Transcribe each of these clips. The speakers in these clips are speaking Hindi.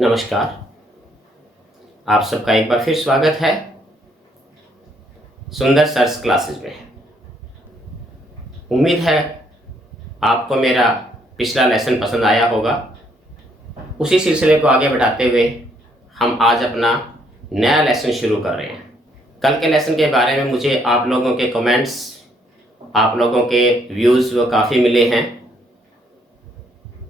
नमस्कार। आप सबका एक बार फिर स्वागत है सुंदर सर्स क्लासेस में। उम्मीद है आपको मेरा पिछला लेसन पसंद आया होगा। उसी सिलसिले को आगे बढ़ाते हुए हम आज अपना नया लेसन शुरू कर रहे हैं। कल के लेसन के बारे में मुझे आप लोगों के कमेंट्स, आप लोगों के व्यूज़ वो काफ़ी मिले हैं,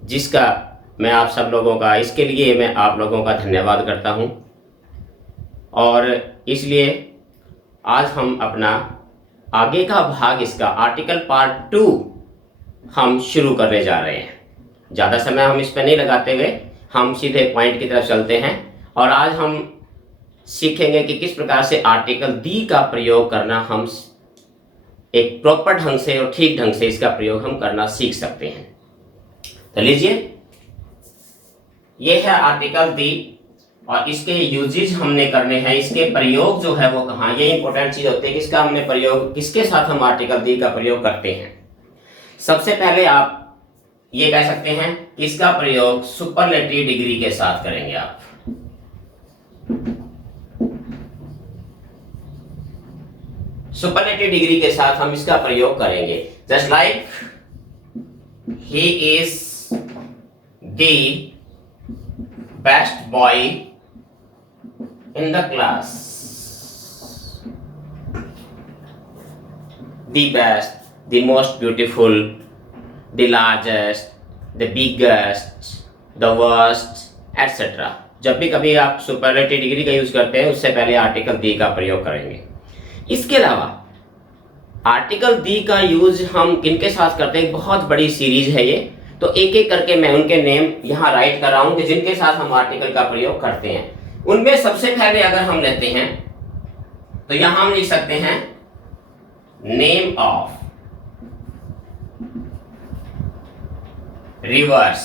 जिसका मैं आप सब लोगों का, इसके लिए मैं आप लोगों का धन्यवाद करता हूं। और इसलिए आज हम अपना आगे का भाग, इसका आर्टिकल पार्ट 2 हम शुरू करने जा रहे हैं। ज़्यादा समय हम इस पर नहीं लगाते हुए हम सीधे पॉइंट की तरफ चलते हैं। और आज हम सीखेंगे कि किस प्रकार से आर्टिकल दी का प्रयोग करना हम एक प्रॉपर ढंग से और ठीक ढंग से इसका प्रयोग हम करना सीख सकते हैं। तो लीजिए, ये है आर्टिकल दी और इसके यूजेज हमने करने हैं। इसके प्रयोग जो है वो कहाँ, ये इंपॉर्टेंट चीज होती है कि इसका हमने प्रयोग किसके साथ हम आर्टिकल दी का प्रयोग करते हैं। सबसे पहले आप ये कह सकते हैं कि इसका प्रयोग सुपरलेटिव डिग्री के साथ करेंगे। आप सुपरलेटिव डिग्री के साथ हम इसका प्रयोग करेंगे। Just like he is the best boy in the class, the best, the most beautiful, the largest, the biggest, the worst, etc. जब भी कभी आप सुपरलेटिव डिग्री का यूज करते हैं उससे पहले आर्टिकल दी का प्रयोग करेंगे। इसके अलावा आर्टिकल दी का यूज हम किनके साथ करते हैं, बहुत बड़ी सीरीज है ये, तो एक एक करके मैं उनके नेम यहाँ राइट कर रहा हूं कि जिनके साथ हम आर्टिकल का प्रयोग करते हैं। उनमें सबसे पहले अगर हम लेते हैं तो यहां हम लिख सकते हैं name of rivers,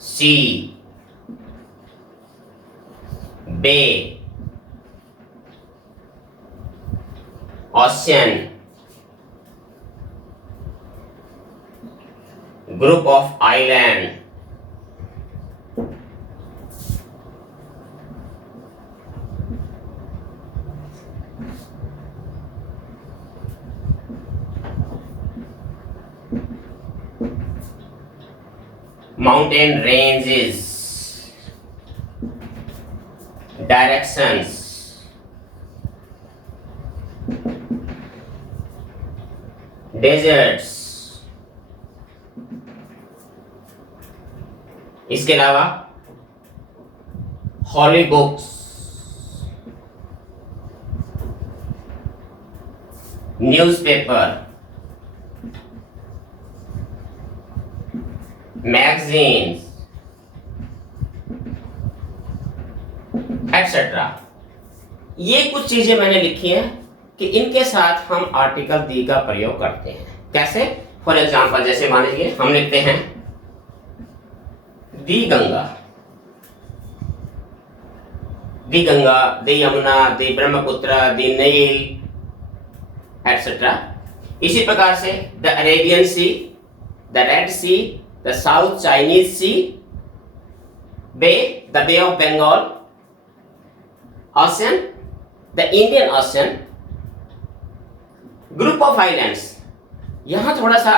sea, bay, ocean, group of island, mountain ranges, directions, deserts। इसके अलावा holy books, newspaper, magazines, etcetera. ये कुछ चीजें मैंने लिखी हैं कि इनके साथ हम आर्टिकल दी का प्रयोग करते हैं। कैसे? फॉर एग्जाम्पल, जैसे मान लीजिए हम लिखते हैं the Ganga, the Ganga, the Yamuna, the Brahmaputra, the Nile, etcetera. इसी प्रकार से the Arabian Sea, the Red Sea, the South Chinese Sea, bay, the Bay of Bengal, ocean, the Indian Ocean, group of islands. यहां थोड़ा सा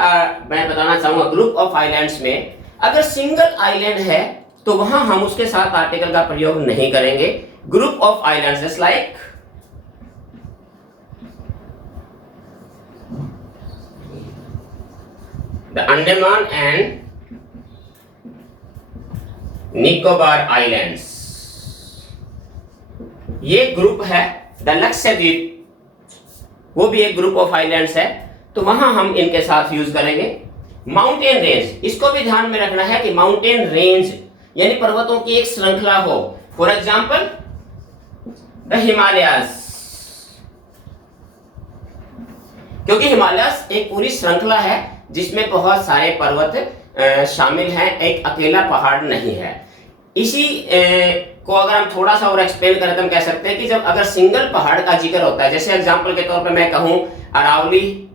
मैं बताना चाहूंगा, ग्रुप ऑफ आइलैंड्स में अगर सिंगल आइलैंड है तो वहां हम उसके साथ आर्टिकल का प्रयोग नहीं करेंगे। Group of islands just like the Andaman and Nicobar islands, ये ग्रुप है। द लक्षद्वीप, वो भी एक ग्रुप ऑफ आइलैंड्स है, तो वहां हम इनके साथ यूज करेंगे। माउंटेन रेंज, इसको भी ध्यान में रखना है कि माउंटेन रेंज यानी पर्वतों की एक श्रृंखला हो। फॉर एग्जाम्पल द हिमालयस, क्योंकि हिमालयस एक पूरी श्रृंखला है जिसमें बहुत सारे पर्वत शामिल हैं, एक अकेला पहाड़ नहीं है। इसी को अगर हम थोड़ा सा और एक्सप्लेन करें तो हम कह सकते हैं कि जब अगर सिंगल पहाड़ का जिक्र होता है, जैसे एग्जाम्पल के तौर पर मैं कहूं अरावली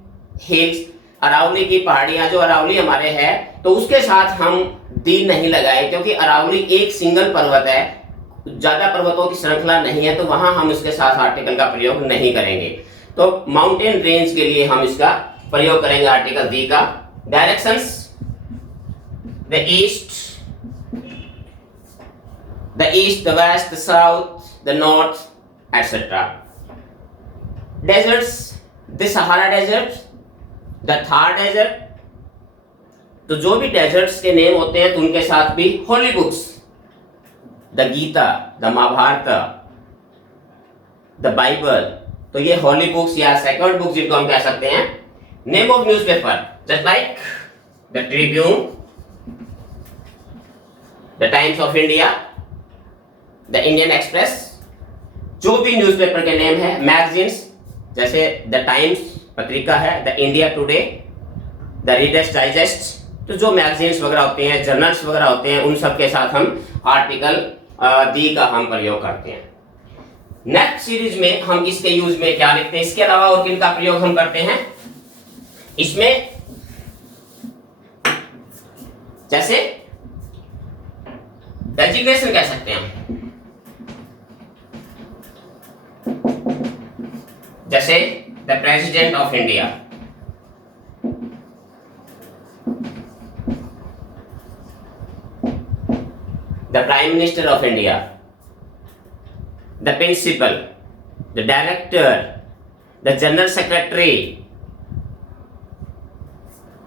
हिल्स, अरावली की पहाड़ियां, जो अरावली हमारे है, तो उसके साथ हम दी नहीं लगाए, क्योंकि अरावली एक सिंगल पर्वत है, ज्यादा पर्वतों की श्रृंखला नहीं है, तो वहां हम इसके साथ आर्टिकल का प्रयोग नहीं करेंगे। तो माउंटेन रेंज के लिए हम इसका प्रयोग करेंगे आर्टिकल दी का। Directions, the east, the west, the south, the north, etcetera. Deserts, the Sahara desert, the Thar desert. तो जो भी डेजर्ट्स के नेम होते हैं तो उनके साथ भी holy books, the Gita, the Mahabharat, the Bible, तो ये होली बुक्स या सेक्रेड बुक्स जिनको हम कह सकते हैं। Name of newspaper, just like the Tribune, the Times of India, the Indian Express. जो भी न्यूज़पेपर के नेम है। मैगजीन्स, जैसे द टाइम्स पत्रिका है, the India today, the readers digest. तो जो मैगजीन्स वगैरह होते हैं, जर्नल्स वगैरह होते हैं, उन सब के साथ हम आर्टिकल दी का हम प्रयोग करते हैं। नेक्स्ट सीरीज में हम इसके यूज में क्या लिखते हैं, इसके अलावा और किन का प्रयोग हम करते हैं इसमें, जैसे डेजिग्नेशन कह सकते हैं हम, जैसे the president of India, the Prime Minister of India, the Principal, the Director, the General Secretary।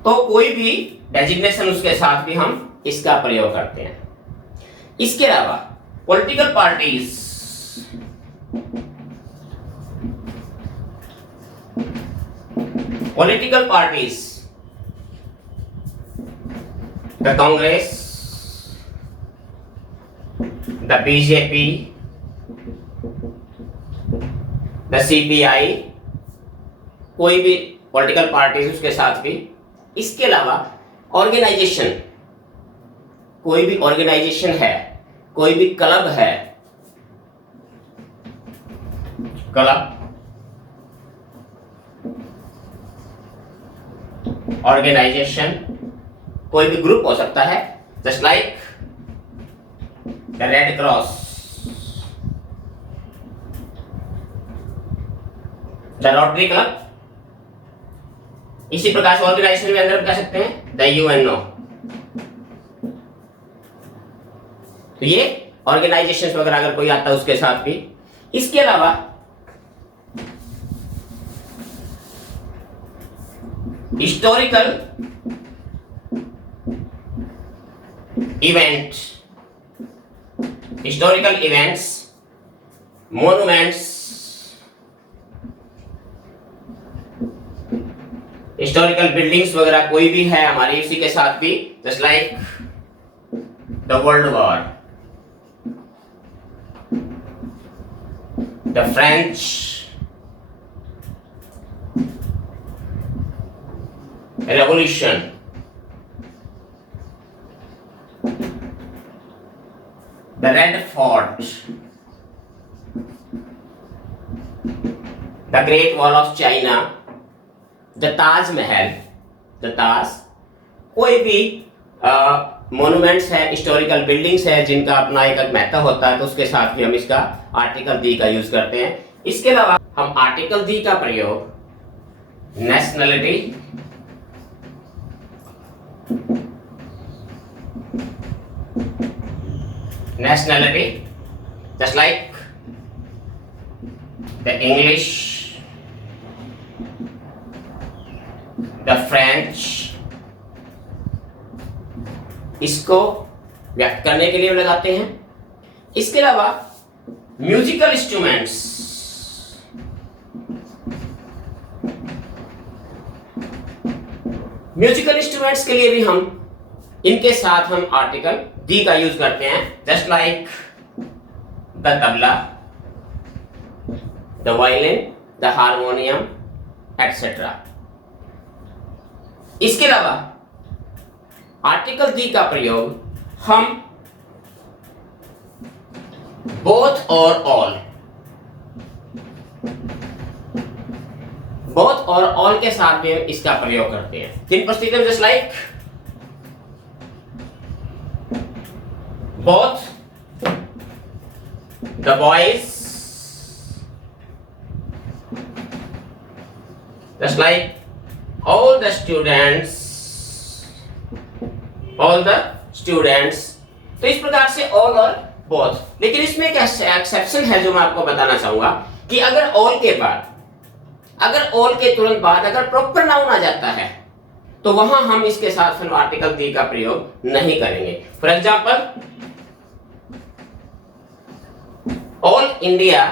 तो कोई भी डेजिग्नेशन उसके साथ भी हम इसका प्रयोग करते हैं। इसके अलावा political parties, the Congress, the BJP, the CPI, कोई भी पॉलिटिकल पार्टीज उसके साथ भी। इसके अलावा ऑर्गेनाइजेशन, कोई भी ऑर्गेनाइजेशन है, कोई भी क्लब है, क्लब, ऑर्गेनाइजेशन, कोई भी ग्रुप हो सकता है, just like the Red Cross, the Rotary Club। इसी प्रकार से ऑर्गेनाइजेशन में अंदर कह सकते हैं the UNO। तो ये ऑर्गेनाइजेशन वगैरह अगर कोई आता है उसके साथ भी। इसके अलावा historical event, historical events, monuments, historical buildings वगैरह कोई भी है हमारी, इसी के साथ भी, just like the world war, the French revolution, the Red Fort, the Great Wall of China, the Taj Mahal, the Taj। कोई भी मोन्यूमेंट्स है, हिस्टोरिकल बिल्डिंग्स है जिनका अपना एक महत्व होता है, तो उसके साथ भी हम इसका आर्टिकल दी का यूज करते हैं। इसके अलावा हम आर्टिकल दी का प्रयोग nationality, just like the English, the French, इसको व्यक्त करने के लिए लगाते हैं। इसके अलावा म्यूजिकल इंस्ट्रूमेंट्स, म्यूजिकल इंस्ट्रूमेंट्स के लिए भी हम इनके साथ हम आर्टिकल दी का यूज करते हैं, just like the tabla, the violin, the harmonium, etcetera. इसके अलावा आर्टिकल दी का प्रयोग हम बोथ और ऑल, बोथ और ऑल के साथ भी इसका प्रयोग करते हैं। Think procedure just like both the boys, just like all the students, तो इस प्रकार से all और both। लेकिन इसमें एक एक्सेप्शन है जो मैं आपको बताना चाहूंगा कि अगर all के तुरंत बाद अगर प्रॉपर नाउन आ जाता है तो वहां हम इसके साथ फिर आर्टिकल दी का प्रयोग नहीं करेंगे। For example, all India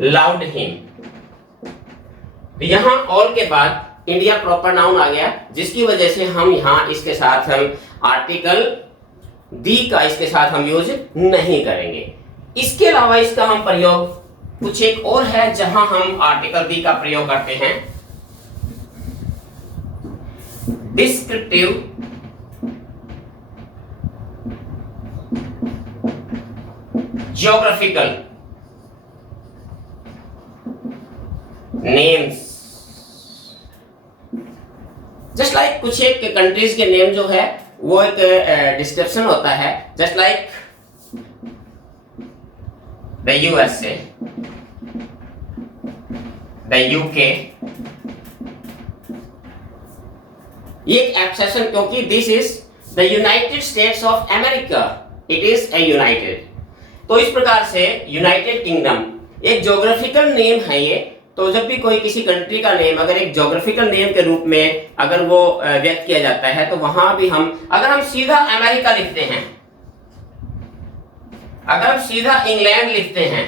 loud him, यहां ऑल के बाद इंडिया प्रॉपर नाउन आ गया, जिसकी वजह से हम यहां इसके साथ हम आर्टिकल दी का इसके साथ हम यूज नहीं करेंगे। इसके अलावा इसका हम प्रयोग कुछ एक और है जहां हम आर्टिकल दी का प्रयोग करते हैं। Descriptive geographical names, just like कुछ एक कंट्रीज के नेम जो है वो एक डिस्क्रिप्शन होता है, just like the USA, the UK. ये एक एक्सेप्शन, क्योंकि this is the United states of America, it is a United. तो इस प्रकार से यूनाइटेड किंगडम एक ज्योग्राफिकल नेम है ये। तो जब भी कोई किसी कंट्री का नेम अगर एक ज्योग्राफिकल नेम के रूप में अगर वो व्यक्त किया जाता है तो वहां भी अगर हम सीधा अमेरिका लिखते हैं, अगर हम सीधा इंग्लैंड लिखते हैं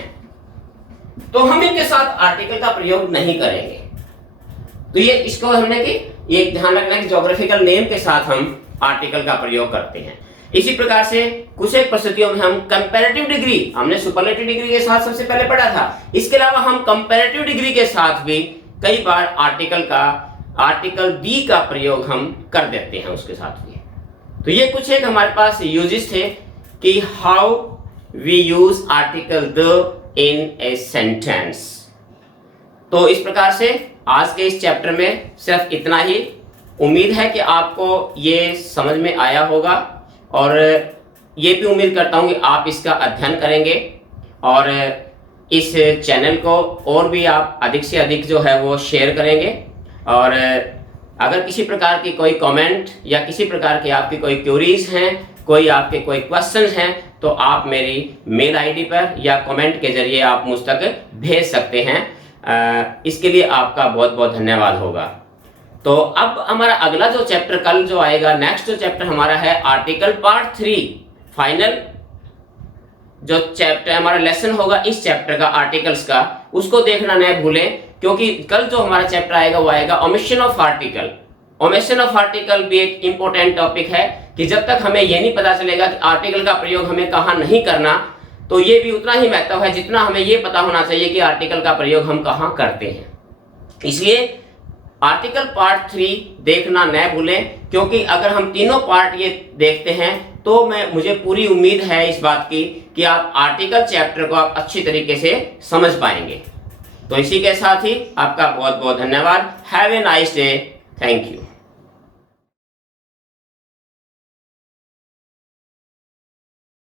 तो हम इनके साथ आर्टिकल का प्रयोग नहीं करेंगे। तो ये इसको हमने कि ये ध्यान रखना है कि ज्योग्राफिकल नेम के साथ हम आर्टिकल का प्रयोग करते हैं। इसी प्रकार से कुछ एक परिस्थितियों में हम कंपैरेटिव डिग्री, हमने सुपरलेटिव डिग्री के साथ सबसे पहले पढ़ा था, इसके अलावा हम कंपैरेटिव डिग्री के साथ भी कई बार आर्टिकल दी का प्रयोग हम कर देते हैं उसके साथ भी। तो ये कुछ एक हमारे पास यूजेस थे कि how we use article the in a sentence. तो इस प्रकार से आज के इस चैप्टर में सिर्फ इतना ही। उम्मीद है कि आपको ये समझ में आया होगा और ये भी उम्मीद करता हूँ कि आप इसका अध्ययन करेंगे और इस चैनल को और भी आप अधिक से अधिक जो है वो शेयर करेंगे। और अगर किसी प्रकार की कोई कमेंट या किसी प्रकार की आपकी कोई क्वेरीज हैं, कोई आपके कोई क्वेश्चंस हैं, तो आप मेरी मेल आईडी पर या कमेंट के जरिए आप मुझ तक भेज सकते हैं। इसके लिए आपका बहुत बहुत धन्यवाद होगा। तो अब हमारा अगला जो चैप्टर कल जो आएगा, नेक्स्ट जो चैप्टर हमारा है आर्टिकल पार्ट 3, फाइनल जो चैप्टर हमारा लेसन होगा इस चैप्टर का आर्टिकल्स का, उसको देखना न भूलें, क्योंकि कल जो हमारा चैप्टर आएगा वो आएगा omission of article. Omission of article भी एक इंपॉर्टेंट टॉपिक है कि जब तक हमें ये नहीं पता चलेगा कि आर्टिकल का प्रयोग हमें कहाँ नहीं करना, तो ये भी उतना ही महत्व है जितना हमें ये पता होना चाहिए कि आर्टिकल का प्रयोग हम कहाँ करते हैं। इसलिए आर्टिकल पार्ट 3 देखना न भूलें, क्योंकि अगर हम तीनों पार्ट ये देखते हैं तो मुझे पूरी उम्मीद है इस बात की कि आप आर्टिकल चैप्टर को आप अच्छी तरीके से समझ पाएंगे। तो इसी के साथ ही आपका बहुत बहुत धन्यवाद। Have a nice day. Thank you.